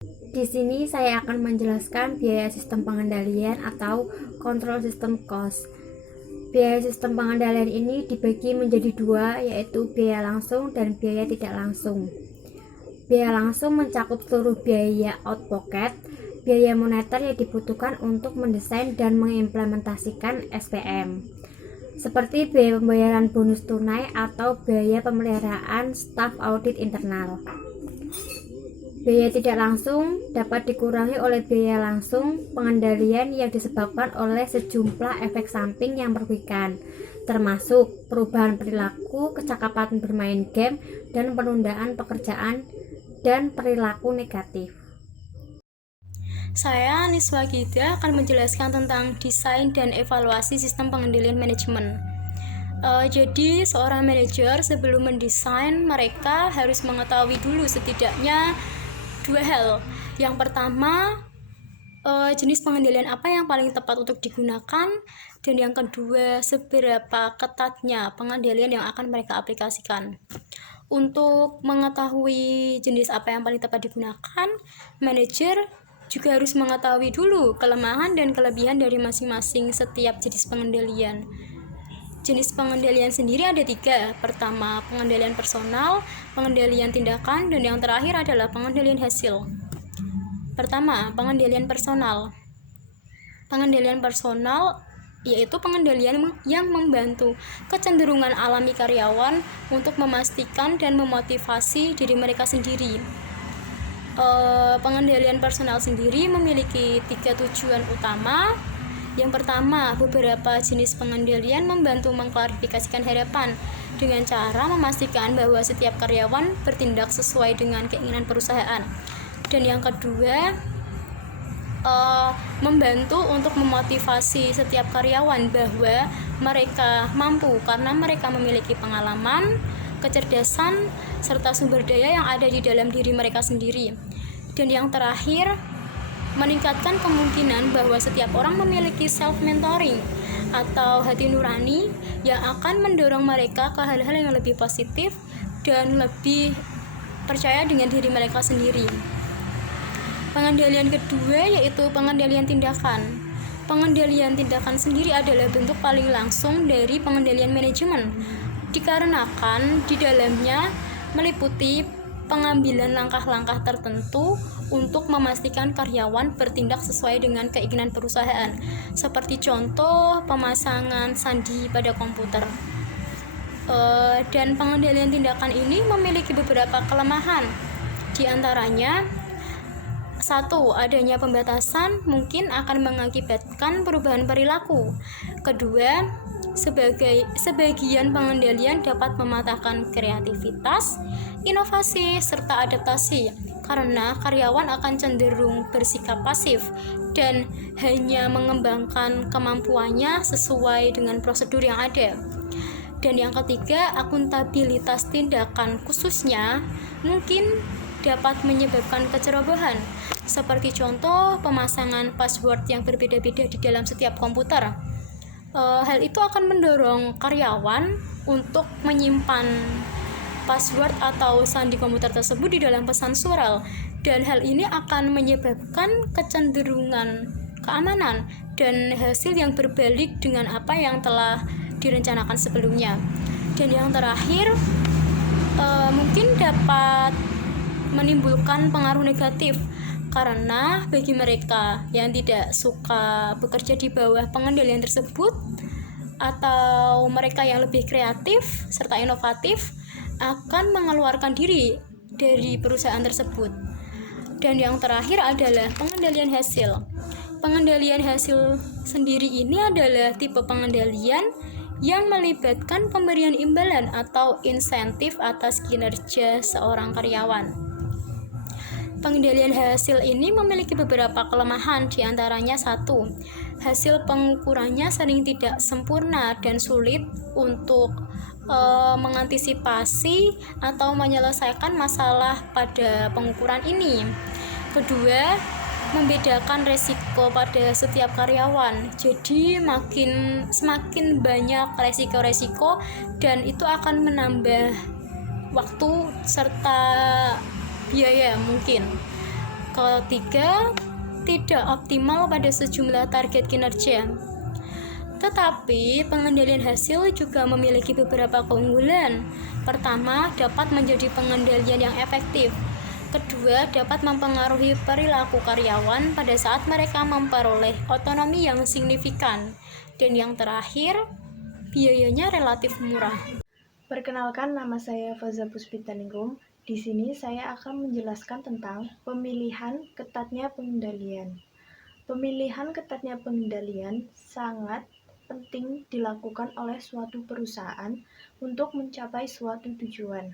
Di sini saya akan menjelaskan biaya sistem pengendalian atau control system cost. Biaya sistem pengendalian ini dibagi menjadi dua, yaitu biaya langsung dan biaya tidak langsung. Biaya langsung mencakup seluruh biaya out pocket, biaya moneter yang dibutuhkan untuk mendesain dan mengimplementasikan SPM, seperti biaya pembayaran bonus tunai atau biaya pemeliharaan staf audit internal. Biaya tidak langsung dapat dikurangi oleh biaya langsung pengendalian yang disebabkan oleh sejumlah efek samping yang merugikan, termasuk perubahan perilaku, kecakapan bermain game, dan penundaan pekerjaan dan perilaku negatif. Saya Niswa Gida akan menjelaskan tentang desain dan evaluasi sistem pengendalian manajemen. Jadi seorang manajer sebelum mendesain mereka harus mengetahui dulu setidaknya dua hal. Yang pertama, jenis pengendalian apa yang paling tepat untuk digunakan, dan yang kedua, seberapa ketatnya pengendalian yang akan mereka aplikasikan. Untuk mengetahui jenis apa yang paling tepat digunakan, manajer juga harus mengetahui dulu kelemahan dan kelebihan dari masing-masing setiap jenis pengendalian. Jenis pengendalian sendiri ada 3. Pertama, pengendalian personal, pengendalian tindakan, dan yang terakhir adalah pengendalian hasil. Pertama, pengendalian personal. Pengendalian personal yaitu pengendalian yang membantu kecenderungan alami karyawan untuk memastikan dan memotivasi diri mereka sendiri. Pengendalian personal sendiri memiliki 3 tujuan utama. Yang pertama, beberapa jenis pengendalian membantu mengklarifikasikan harapan dengan cara memastikan bahwa setiap karyawan bertindak sesuai dengan keinginan perusahaan. Dan yang kedua, membantu untuk memotivasi setiap karyawan bahwa mereka mampu karena mereka memiliki pengalaman, kecerdasan, serta sumber daya yang ada di dalam diri mereka sendiri. Dan yang terakhir, meningkatkan kemungkinan bahwa setiap orang memiliki self-mentoring atau hati nurani yang akan mendorong mereka ke hal-hal yang lebih positif dan lebih percaya dengan diri mereka sendiri. Pengendalian kedua yaitu pengendalian tindakan. Pengendalian tindakan sendiri adalah bentuk paling langsung dari pengendalian manajemen, dikarenakan di dalamnya meliputi pengambilan langkah-langkah tertentu untuk memastikan karyawan bertindak sesuai dengan keinginan perusahaan, seperti contoh pemasangan sandi pada komputer. Dan pengendalian tindakan ini memiliki beberapa kelemahan. Di antaranya, 1. Adanya pembatasan mungkin akan mengakibatkan perubahan perilaku. Kedua, sebagian pengendalian dapat mematahkan kreativitas, inovasi, serta adaptasi karena karyawan akan cenderung bersikap pasif dan hanya mengembangkan kemampuannya sesuai dengan prosedur yang ada. Dan yang ketiga, akuntabilitas tindakan khususnya mungkin dapat menyebabkan kecerobohan, seperti contoh pemasangan password yang berbeda-beda di dalam setiap komputer. Hal itu akan mendorong karyawan untuk menyimpan password atau sandi komputer tersebut di dalam pesan surel, dan hal ini akan menyebabkan kecenderungan keamanan dan hasil yang berbalik dengan apa yang telah direncanakan sebelumnya. Dan yang terakhir, mungkin dapat menimbulkan pengaruh negatif karena bagi mereka yang tidak suka bekerja di bawah pengendalian tersebut atau mereka yang lebih kreatif serta inovatif akan mengeluarkan diri dari perusahaan tersebut. Dan yang terakhir adalah pengendalian hasil. Pengendalian hasil sendiri ini adalah tipe pengendalian yang melibatkan pemberian imbalan atau insentif atas kinerja seorang karyawan. Pengendalian hasil ini memiliki beberapa kelemahan, diantaranya 1. Hasil pengukurannya sering tidak sempurna dan sulit untuk mengantisipasi atau menyelesaikan masalah pada pengukuran ini. Kedua, membedakan resiko pada setiap karyawan. Jadi semakin banyak resiko-resiko dan itu akan menambah waktu serta biaya mungkin. Ketiga, tidak optimal pada sejumlah target kinerja. Tetapi, pengendalian hasil juga memiliki beberapa keunggulan. Pertama, dapat menjadi pengendalian yang efektif. Kedua, dapat mempengaruhi perilaku karyawan pada saat mereka memperoleh otonomi yang signifikan. Dan yang terakhir, biayanya relatif murah. Perkenalkan, nama saya Faza Puspitaningrum. Di sini saya akan menjelaskan tentang pemilihan ketatnya pengendalian. Pemilihan ketatnya pengendalian sangat penting dilakukan oleh suatu perusahaan untuk mencapai suatu tujuan.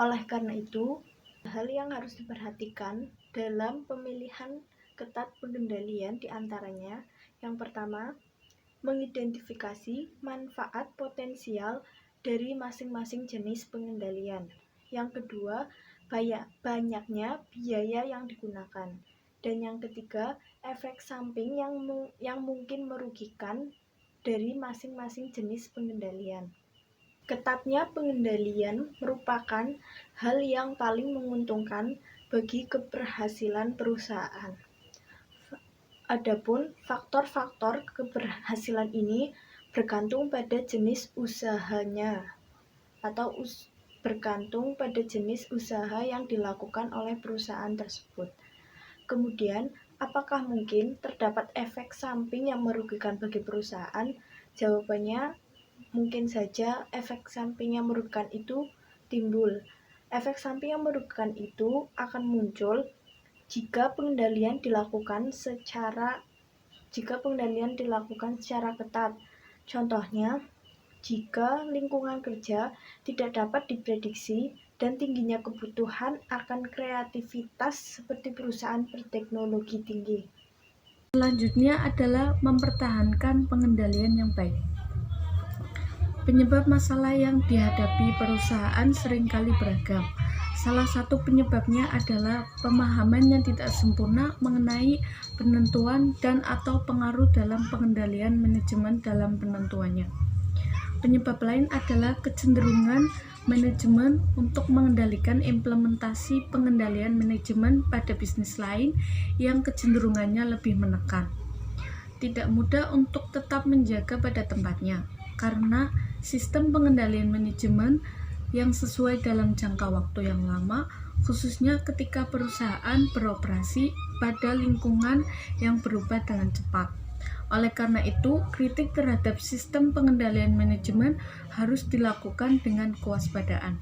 Oleh karena itu, hal yang harus diperhatikan dalam pemilihan ketat pengendalian diantaranya, yang pertama, mengidentifikasi manfaat potensial dari masing-masing jenis pengendalian. Yang kedua, banyaknya biaya yang digunakan. Dan yang ketiga, efek samping yang mungkin merugikan dari masing-masing jenis pengendalian. Ketatnya pengendalian merupakan hal yang paling menguntungkan bagi keberhasilan perusahaan. Adapun faktor-faktor keberhasilan ini bergantung pada jenis usahanya atau bergantung pada jenis usaha yang dilakukan oleh perusahaan tersebut. Kemudian, apakah mungkin terdapat efek samping yang merugikan bagi perusahaan? Jawabannya, mungkin saja efek samping yang merugikan itu timbul. Efek samping yang merugikan itu akan muncul jika pengendalian dilakukan secara ketat. Contohnya, jika lingkungan kerja tidak dapat diprediksi dan tingginya kebutuhan akan kreativitas seperti perusahaan berteknologi tinggi. Selanjutnya adalah mempertahankan pengendalian yang baik. Penyebab masalah yang dihadapi perusahaan seringkali beragam. Salah satu penyebabnya adalah pemahaman yang tidak sempurna mengenai penentuan dan atau pengaruh dalam pengendalian manajemen dalam penentuannya. Penyebab lain adalah kecenderungan manajemen untuk mengendalikan implementasi pengendalian manajemen pada bisnis lain yang kecenderungannya lebih menekan. Tidak mudah untuk tetap menjaga pada tempatnya, karena sistem pengendalian manajemen yang sesuai dalam jangka waktu yang lama, khususnya ketika perusahaan beroperasi pada lingkungan yang berubah dengan cepat. Oleh karena itu, kritik terhadap sistem pengendalian manajemen harus dilakukan dengan kewaspadaan.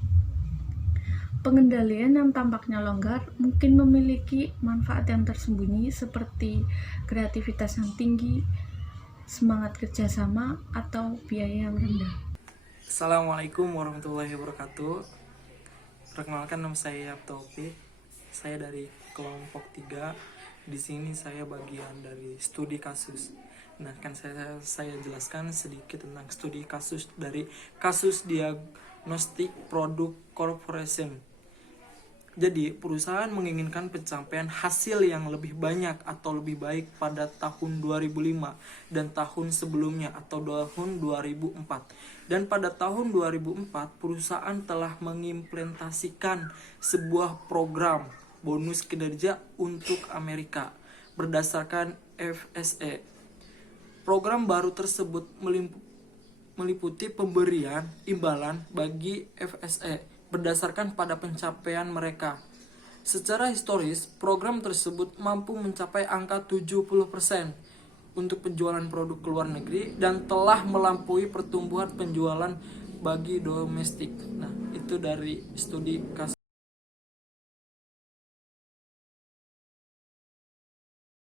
Pengendalian yang tampaknya longgar mungkin memiliki manfaat yang tersembunyi seperti kreativitas yang tinggi, semangat kerjasama, atau biaya yang rendah. Assalamualaikum warahmatullahi wabarakatuh. Perkenalkan, nama saya Taufik. Saya dari kelompok 3. Di sini saya bagian dari studi kasus. Nah, kan saya jelaskan sedikit tentang studi kasus dari kasus diagnostik produk corporation. Jadi, perusahaan menginginkan pencapaian hasil yang lebih banyak atau lebih baik pada tahun 2005 dan tahun sebelumnya atau tahun 2004. Dan pada tahun 2004, perusahaan telah mengimplementasikan sebuah program bonus kinerja untuk Amerika berdasarkan FSE. Program baru tersebut meliputi pemberian imbalan bagi FSE berdasarkan pada pencapaian mereka. Secara historis, program tersebut mampu mencapai angka 70% untuk penjualan produk ke luar negeri dan telah melampaui pertumbuhan penjualan bagi domestik. Nah, itu dari studi kasus.